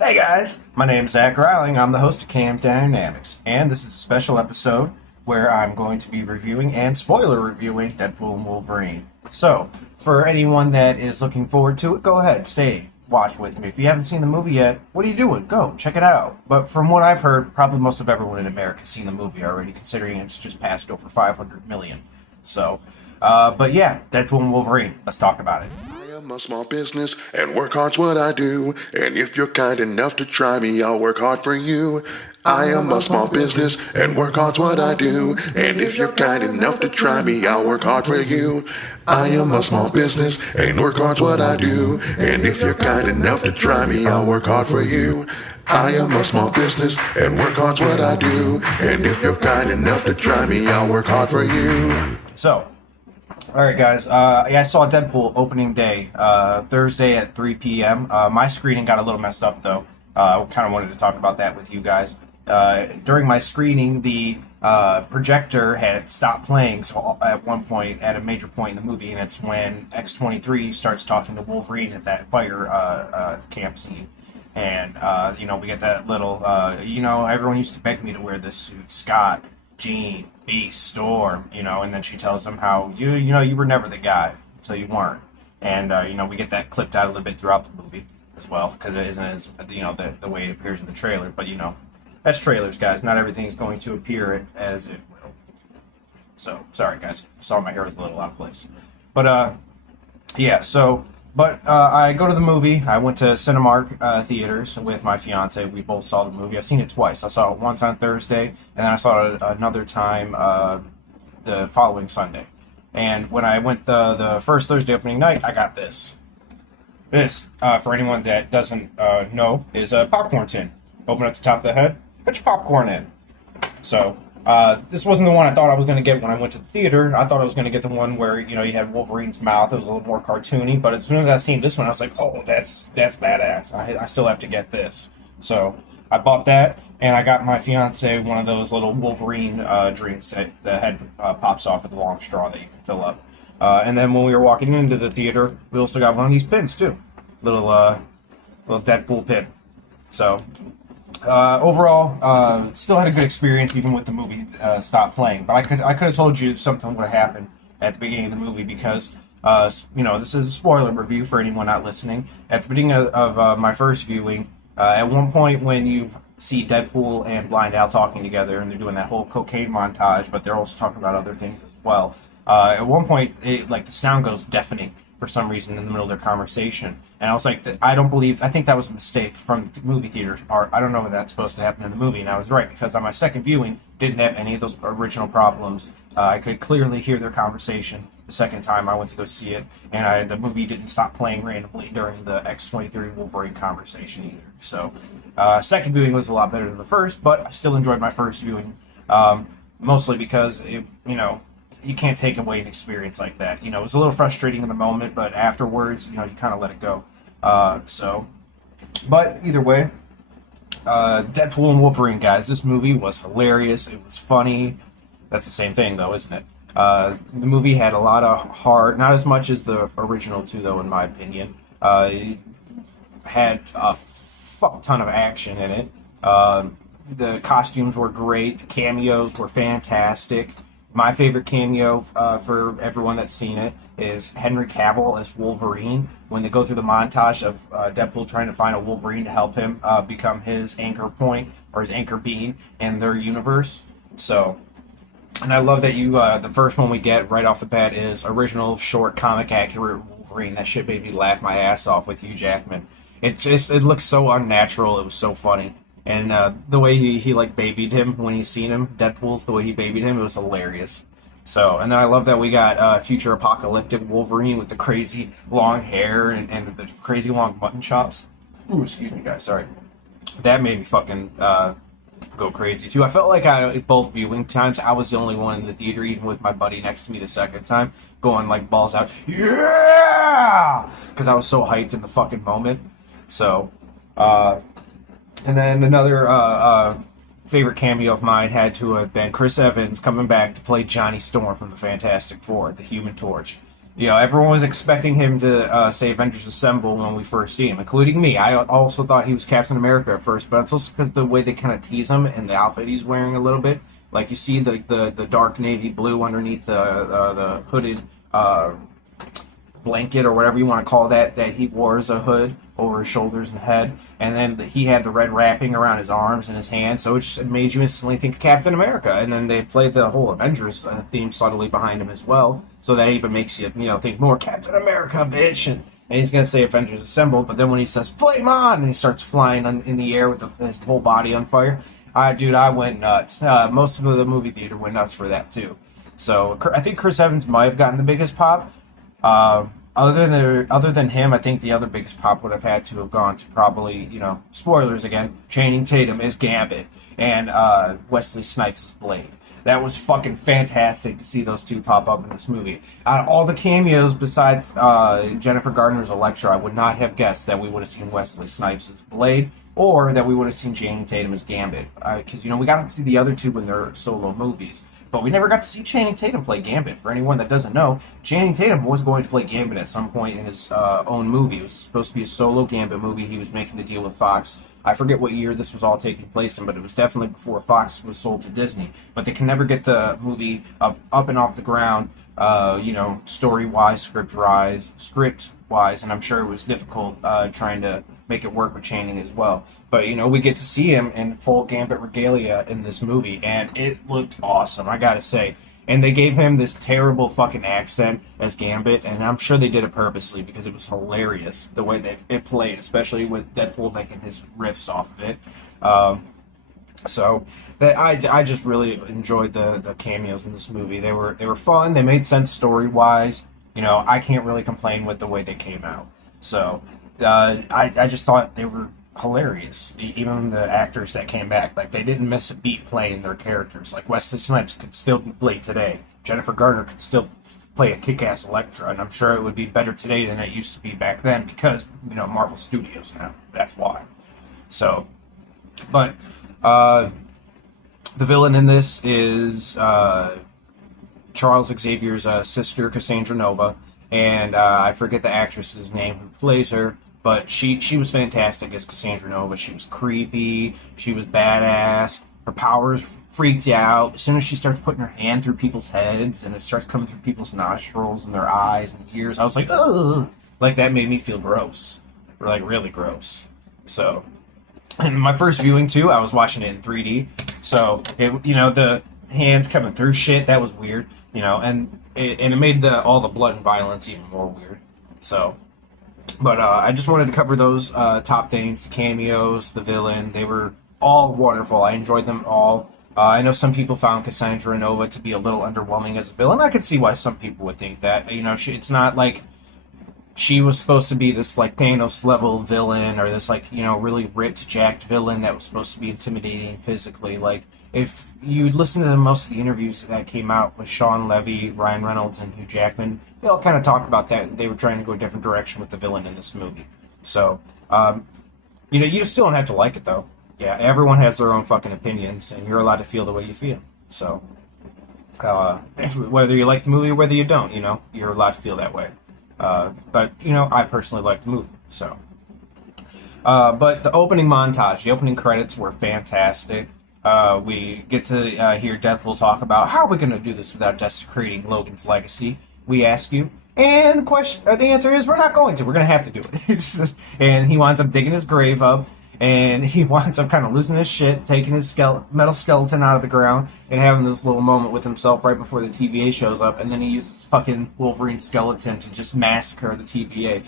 Hey guys, my name is Zach Riling. I'm the host of C.A.M Dynamics, and this is a special episode where I'm going to be reviewing and spoiler reviewing Deadpool and Wolverine. So, for anyone that is looking forward to it, go ahead, stay, watch with me. If you haven't seen the movie yet, what are you doing? Go, check it out. But from what I've heard, probably most of everyone in America has seen the movie already, considering it's just passed over 500 million. So, but yeah, Deadpool and Wolverine, let's talk about it. I am a small business and work hard's what I do. And if you're kind enough to try me, I'll work hard for you. I am a small business and work hard's what I do. And if you're kind enough to try me, I'll work hard for you. I am a small business and work hard's what I do. And if you're kind enough to try me, I'll work hard for you. I am a small business and work hard's what I do. And if you're kind enough to try me, I'll work hard for you. So, alright guys, I saw Deadpool opening day, Thursday at 3 p.m. My screening got a little messed up though. I kind of wanted to talk about that with you guys. During my screening, the projector had stopped playing so at one point, at a major point in the movie, and it's when X-23 starts talking to Wolverine at that fire camp scene. And, we get that little, everyone used to beg me to wear this suit. Scott, Jean, Beast, Storm, and then she tells him how, you were never the guy until you weren't. And, we get that clipped out a little bit throughout the movie as well, because it isn't as, the way it appears in the trailer. But, that's trailers, guys. Not everything is going to appear as it will. So, sorry, guys. Sorry my hair was a little out of place. But, yeah, so... But I go to the movie. I went to Cinemark theaters with my fiance. We both saw the movie. I've seen it twice. I saw it once on Thursday, and then I saw it another time the following Sunday. And when I went the first Thursday opening night, I got this. This, for anyone that doesn't know, is a popcorn tin. Open at the top of the head, put your popcorn in. So... this wasn't the one I thought I was going to get when I went to the theater. I thought I was going to get the one where, you had Wolverine's mouth. It was a little more cartoony. But as soon as I seen this one, I was like, oh, that's badass. I still have to get this. So I bought that, and I got my fiance one of those little Wolverine drinks that the head pops off with a long straw that you can fill up. And then when we were walking into the theater, we also got one of these pins, too. Little Deadpool pin. So... overall, still had a good experience even with the movie stopped playing. But I could have told you something would happen at the beginning of the movie because, this is a spoiler review for anyone not listening. At the beginning of my first viewing, at one point when you see Deadpool and Blind Al talking together and they're doing that whole cocaine montage, but they're also talking about other things as well. At one point, the sound goes deafening for some reason in the middle of their conversation. And I was like, I think that was a mistake from the movie theaters part. I don't know if that's supposed to happen in the movie. And I was right, because on my second viewing, didn't have any of those original problems. I could clearly hear their conversation the second time I went to go see it. And the movie didn't stop playing randomly during the X-23 Wolverine conversation either. So, second viewing was a lot better than the first, but I still enjoyed my first viewing. Mostly because, you can't take away an experience like that. It was a little frustrating in the moment, but afterwards, you kind of let it go. But either way, Deadpool and Wolverine, guys, this movie was hilarious. It was funny. That's the same thing, though, isn't it? The movie had a lot of heart, not as much as the original two, though, in my opinion. It had a fuck ton of action in it. The costumes were great. The cameos were fantastic. My favorite cameo for everyone that's seen it is Henry Cavill as Wolverine when they go through the montage of Deadpool trying to find a Wolverine to help him become his anchor point or his anchor being in their universe. So, and I love that the first one we get right off the bat is original short comic accurate Wolverine. That shit made me laugh my ass off with Hugh Jackman. It looks so unnatural. It was so funny. And the way he babied him when he seen him, Deadpool, the way he babied him, it was hilarious. So, and then I love that we got future apocalyptic Wolverine with the crazy long hair and the crazy long mutton chops. Ooh, excuse me, guys, sorry. That made me fucking go crazy, too. I felt like both viewing times, I was the only one in the theater, even with my buddy next to me the second time, going balls out, yeah! Because I was so hyped in the fucking moment. So, and then another favorite cameo of mine had to have been Chris Evans coming back to play Johnny Storm from the Fantastic Four, the Human Torch. everyone was expecting him to say Avengers Assemble when we first see him, including me. I also thought he was Captain America at first, but it's also because the way they kind of tease him and the outfit he's wearing a little bit. Like you see the dark navy blue underneath the hooded blanket or whatever you want to call that he wore as a hood over his shoulders and head, and then he had the red wrapping around his arms and his hands, so it just made you instantly think of Captain America. And then they played the whole Avengers theme subtly behind him as well, so that even makes you think more Captain America, bitch. And he's gonna say Avengers Assemble, but then when he says "Flame on" and he starts flying in the air with his whole body on fire, dude, I went nuts. Most of the movie theater went nuts for that too. So I think Chris Evans might have gotten the biggest pop. Other than him, I think the other biggest pop would have had to have gone to probably, spoilers again, Channing Tatum is Gambit and Wesley Snipes is Blade. That was fucking fantastic to see those two pop up in this movie. Out of all the cameos besides Jennifer Garner's Elektra, I would not have guessed that we would have seen Wesley Snipes as Blade or that we would have seen Channing Tatum as Gambit. Because, we got to see the other two in their solo movies. But we never got to see Channing Tatum play Gambit. For anyone that doesn't know, Channing Tatum was going to play Gambit at some point in his own movie. It was supposed to be a solo Gambit movie. He was making a deal with Fox. I forget what year this was all taking place in, but it was definitely before Fox was sold to Disney. But they can never get the movie up and off the ground, story-wise, script-wise, and I'm sure it was difficult trying to make it work with Channing as well. But, we get to see him in full Gambit regalia in this movie, and it looked awesome, I gotta say. And they gave him this terrible fucking accent as Gambit, and I'm sure they did it purposely because it was hilarious the way that it played, especially with Deadpool making his riffs off of it. So that I just really enjoyed the cameos in this movie. They were fun. They made sense story wise. I can't really complain with the way they came out. So I just thought they were hilarious. Even the actors that came back, like they didn't miss a beat playing their characters. Like Wesley Snipes could still be played today. Jennifer Garner could still play a kick-ass Elektra, and I'm sure it would be better today than it used to be back then because Marvel Studios now. That's why. So, but the villain in this is Charles Xavier's sister, Cassandra Nova, and I forget the actress's name who plays her. But she was fantastic as Cassandra Nova. She was creepy. She was badass. Her powers freaked you out. As soon as she starts putting her hand through people's heads and it starts coming through people's nostrils and their eyes and ears, I was like, ugh. Like, that made me feel gross. Or, like, really gross. So, and my first viewing, too, I was watching it in 3D. So, the hands coming through shit, that was weird. And it made all the blood and violence even more weird. So... But I just wanted to cover those top things, the cameos, the villain. They were all wonderful. I enjoyed them all. I know some people found Cassandra Nova to be a little underwhelming as a villain. I could see why some people would think that. It's not like she was supposed to be this, like, Thanos-level villain or this, like, really ripped, jacked villain that was supposed to be intimidating physically. Like, if you listen to most of the interviews that came out with Sean Levy, Ryan Reynolds, and Hugh Jackman, they all kind of talked about that. They were trying to go a different direction with the villain in this movie. So, you still don't have to like it, though. Yeah, everyone has their own fucking opinions, and you're allowed to feel the way you feel. So, whether you like the movie or whether you don't, you're allowed to feel that way. But, I personally like the movie, so. But the opening montage, the opening credits were fantastic. We get to hear Deadpool talk about how are we going to do this without desecrating Logan's legacy, we ask you. And the answer is we're not going to. We're going to have to do it. And he winds up digging his grave up, and he winds up kind of losing his shit, taking his metal skeleton out of the ground, and having this little moment with himself right before the TVA shows up, and then he uses fucking Wolverine skeleton to just massacre the TVA.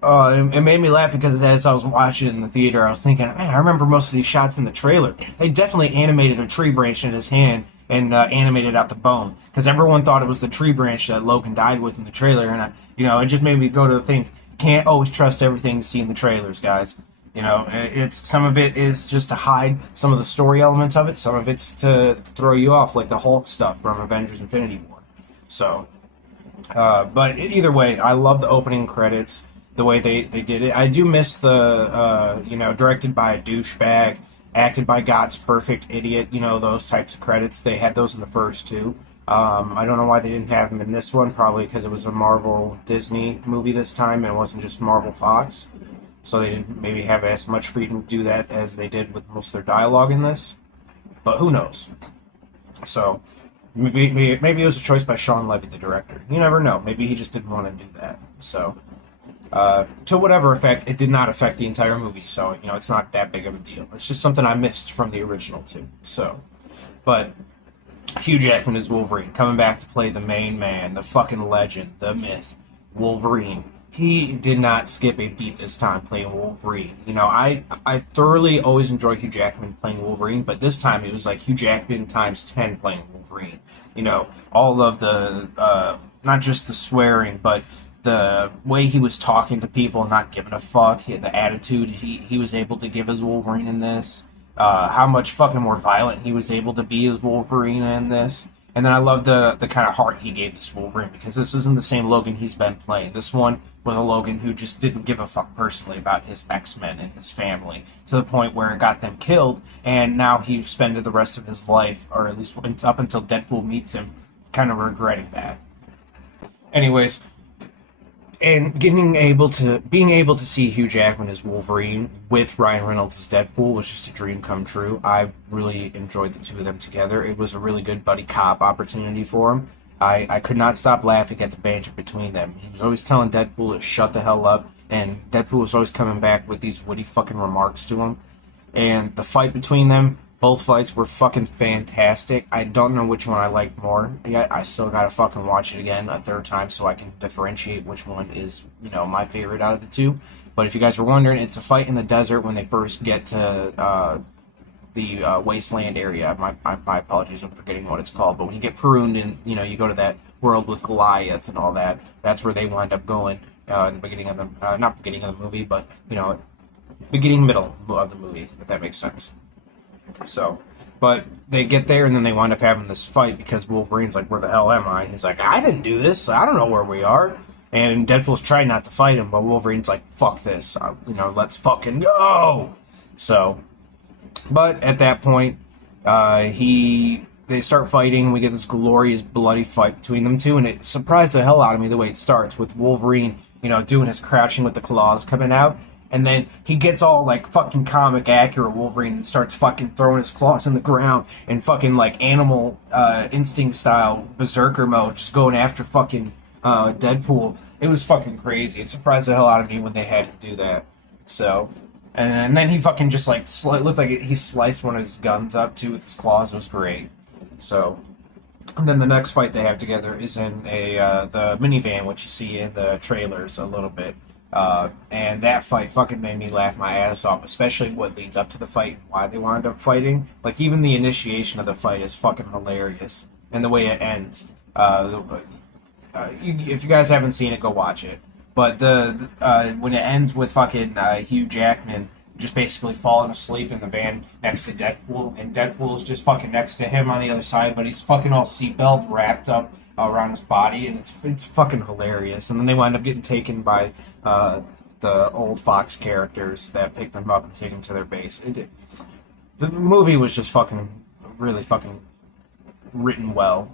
It made me laugh because as I was watching it in the theater, I was thinking, man, I remember most of these shots in the trailer. They definitely animated a tree branch in his hand and animated out the bone, because everyone thought it was the tree branch that Logan died with in the trailer, and it just made me go to think, you can't always trust everything you see in the trailers, guys. It's some of it is just to hide some of the story elements of it, some of it's to throw you off, like the Hulk stuff from Avengers Infinity War. So, but either way, I love the opening credits. The way they did it. I do miss the, directed by a douchebag, acted by God's perfect idiot, those types of credits. They had those in the first two. I don't know why they didn't have him in this one. Probably because it was a Marvel Disney movie this time, and it wasn't just Marvel Fox. So they didn't maybe have as much freedom to do that as they did with most of their dialogue in this. But who knows? So maybe it was a choice by Sean Levy, the director. You never know. Maybe he just didn't want to do that. So to whatever effect, it did not affect the entire movie. So it's not that big of a deal. It's just something I missed from the original too. So, but Hugh Jackman is Wolverine, coming back to play the main man, the fucking legend, the myth, Wolverine. He did not skip a beat this time playing Wolverine. I thoroughly always enjoy Hugh Jackman playing Wolverine, but this time it was like Hugh Jackman times 10 playing Wolverine. All of the, not just the swearing, but the way he was talking to people, not giving a fuck, the attitude he was able to give as Wolverine in this. How much fucking more violent he was able to be as Wolverine in this. And then I love the kind of heart he gave this Wolverine, because this isn't the same Logan he's been playing. This one was a Logan who just didn't give a fuck personally about his X-Men and his family, to the point where it got them killed, and now he spent the rest of his life, or at least up until Deadpool meets him, kind of regretting that. Anyways, and being able to see Hugh Jackman as Wolverine with Ryan Reynolds as Deadpool was just a dream come true. I really enjoyed the two of them together. It was a really good buddy cop opportunity for him. I could not stop laughing at the banter between them. He was always telling Deadpool to shut the hell up, and Deadpool was always coming back with these witty fucking remarks to him. And the fight between them, both fights were fucking fantastic. I don't know which one I liked more yet. I still gotta fucking watch it again a third time so I can differentiate which one is, my favorite out of the two. But if you guys were wondering, it's a fight in the desert when they first get to the wasteland area. My apologies, I'm forgetting what it's called. But when you get pruned and, you go to that world with Goliath and all that, that's where they wind up going in the beginning of the, not beginning of the movie, but, beginning, middle of the movie, if that makes sense. So, but they get there and then they wind up having this fight because Wolverine's like, where the hell am I? And he's like, I didn't do this. I don't know where we are. And Deadpool's trying not to fight him, but Wolverine's like, fuck this. Let's fucking go. So, but at that point, they start fighting. We get this glorious bloody fight between them two, and it surprised the hell out of me the way it starts with Wolverine, doing his crouching with the claws coming out. And then he gets all, like, fucking comic accurate Wolverine and starts fucking throwing his claws in the ground and fucking, like, animal instinct style berserker mode, just going after fucking Deadpool. It was fucking crazy. It surprised the hell out of me when they had to do that. So, and then he fucking just, like, looked like he sliced one of his guns up, too, with his claws. It was great. So, and then the next fight they have together is in the minivan, which you see in the trailers a little bit. And that fight fucking made me laugh my ass off, especially what leads up to the fight and why they wound up fighting. Like, even the initiation of the fight is fucking hilarious. And the way it ends. If you guys haven't seen it, go watch it. But when it ends with fucking Hugh Jackman just basically falling asleep in the van next to Deadpool, and Deadpool's just fucking next to him on the other side, but he's fucking all seatbelt wrapped up around his body, and it's fucking hilarious. And then they wind up getting taken by the old Fox characters that pick them up and take them to their base. The movie was just fucking really fucking written well.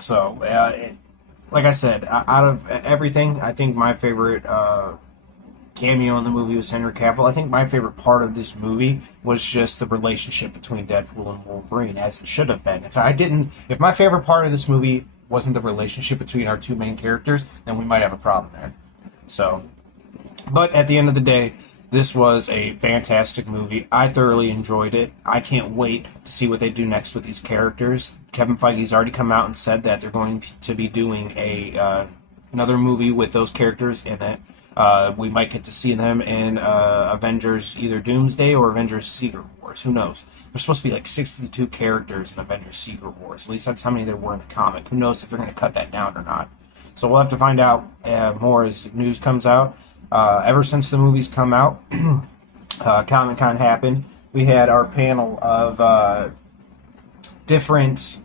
So, like I said, out of everything, I think my favorite cameo in the movie was Henry Cavill. I think my favorite part of this movie was just the relationship between Deadpool and Wolverine, as it should have been. If my favorite part of this movie wasn't the relationship between our two main characters, then we might have a problem there. So, but at the end of the day, this was a fantastic movie. I thoroughly enjoyed it. I can't wait to see what they do next with these characters. Kevin Feige's already come out and said that they're going to be doing another movie with those characters in it. We might get to see them in Avengers, either Doomsday or Avengers Secret Wars. Who knows? There's supposed to be like 62 characters in Avengers Secret Wars. At least that's how many there were in the comic. Who knows if they're going to cut that down or not? So we'll have to find out more as news comes out. Ever since the movies come out, Comic-Con happened. We had our panel of different,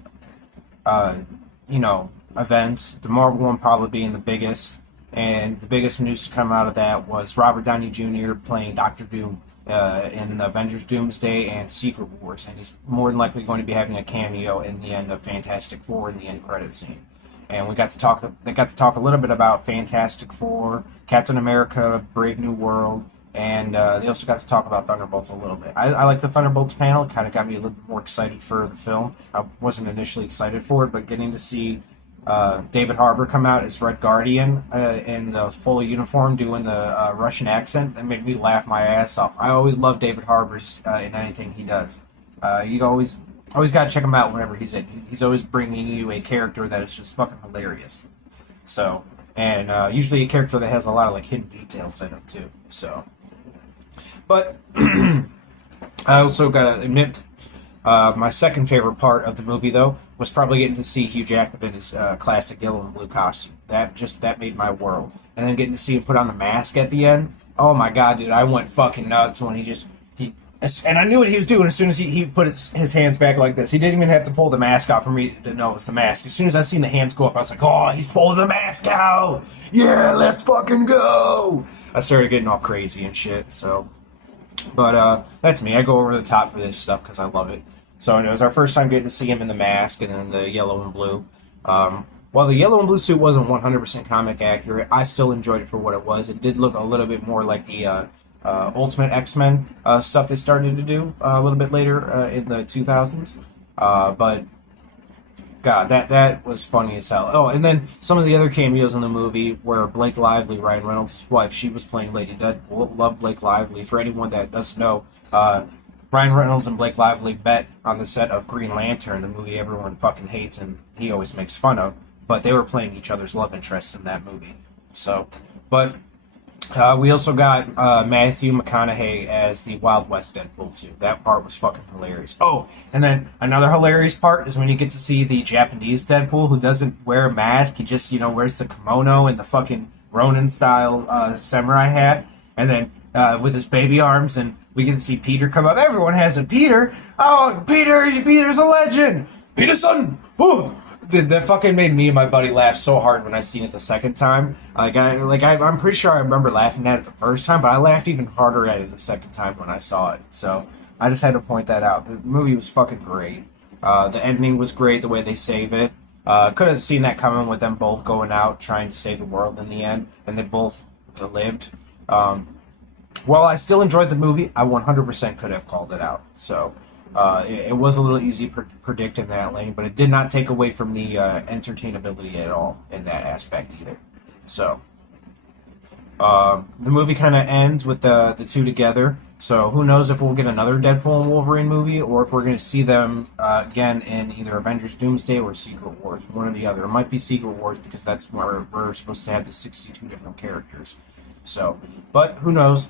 events. The Marvel one probably being the biggest. And the biggest news to come out of that was Robert Downey Jr. playing Doctor Doom in Avengers Doomsday and Secret Wars, and he's more than likely going to be having a cameo in the end of Fantastic Four in the end credit scene. And we got to talk. They got to talk a little bit about Fantastic Four, Captain America, Brave New World, and they also got to talk about Thunderbolts a little bit. I like the Thunderbolts panel. It kind of got me a little bit more excited for the film. I wasn't initially excited for it, but getting to see David Harbour come out as Red Guardian in the full uniform doing the Russian accent, that made me laugh my ass off. I always love David Harbour in anything he does. You always got to check him out whenever he's in. He's always bringing you a character that is just fucking hilarious. So, and usually a character that has a lot of like hidden details in him too. So, but I also gotta admit, my second favorite part of the movie though was probably getting to see Hugh Jackman in his classic yellow and blue costume. That made my world. And then getting to see him put on the mask at the end. Oh my god, dude! I went fucking nuts when he and I knew what he was doing as soon as he put his hands back like this. He didn't even have to pull the mask out for me to know it was the mask. As soon as I seen the hands go up, I was like, oh, he's pulling the mask out! Yeah, let's fucking go! I started getting all crazy and shit, so... But, that's me. I go over the top for this stuff because I love it. So it was our first time getting to see him in the mask and then the yellow and blue. While the yellow and blue suit wasn't 100% comic accurate, I still enjoyed it for what it was. It did look a little bit more like the... Ultimate X-Men stuff they started to do a little bit later in the 2000s. But, God, that was funny as hell. Oh, and then some of the other cameos in the movie where Blake Lively, Ryan Reynolds' wife, she was playing Lady Deadpool. Love Blake Lively. For anyone that doesn't know, Ryan Reynolds and Blake Lively met on the set of Green Lantern, the movie everyone fucking hates and he always makes fun of. But they were playing each other's love interests in that movie. So, but... we also got Matthew McConaughey as the Wild West Deadpool too. That part was fucking hilarious. Oh, and then another hilarious part is when you get to see the Japanese Deadpool who doesn't wear a mask. He just, wears the kimono and the fucking Ronin-style samurai hat. And then with his baby arms, and we get to see Peter come up. Everyone has a Peter. Oh, Peter's a legend! Peterson! Oh! Dude, that fucking made me and my buddy laugh so hard when I seen it the second time. I'm pretty sure I remember laughing at it the first time, but I laughed even harder at it the second time when I saw it. So I just had to point that out. The movie was fucking great. The ending was great, the way they save it. Could have seen that coming with them both going out trying to save the world in the end, and they both lived. While I still enjoyed the movie, I 100% could have called it out. So. It was a little easy to predict in that lane, but it did not take away from the entertainability at all in that aspect either. So, the movie kind of ends with the two together. So who knows if we'll get another Deadpool and Wolverine movie, or if we're going to see them again in either Avengers Doomsday or Secret Wars, one or the other. It might be Secret Wars because that's where we're supposed to have the 62 different characters. So, but who knows?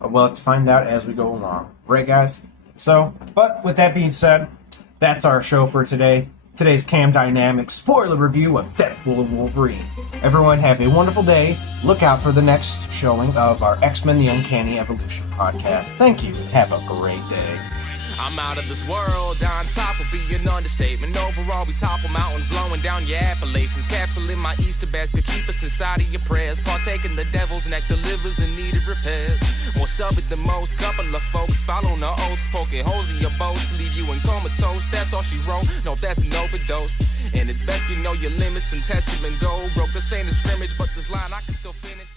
We'll have to find out as we go along. Right, guys? So, but with that being said, that's our show for today. Today's C.A.M. Dynamic spoiler review of Deadpool and Wolverine. Everyone have a wonderful day. Look out for the next showing of our X-Men The Uncanny Evolution podcast. Thank you. Have a great day. I'm out of this world, on top will be an understatement. Overall, we topple mountains, blowing down your Appalachians. Capsule in my Easter basket, keep us inside of your prayers. Partaking the devil's nectar, livers in need of repairs. More stubborn than most, couple of folks following the oaths, poking holes in your boats, leave you in comatose. That's all she wrote, no, that's an overdose. And it's best you know your limits, then test them and go. Broke this ain't a scrimmage, but this line I can still finish.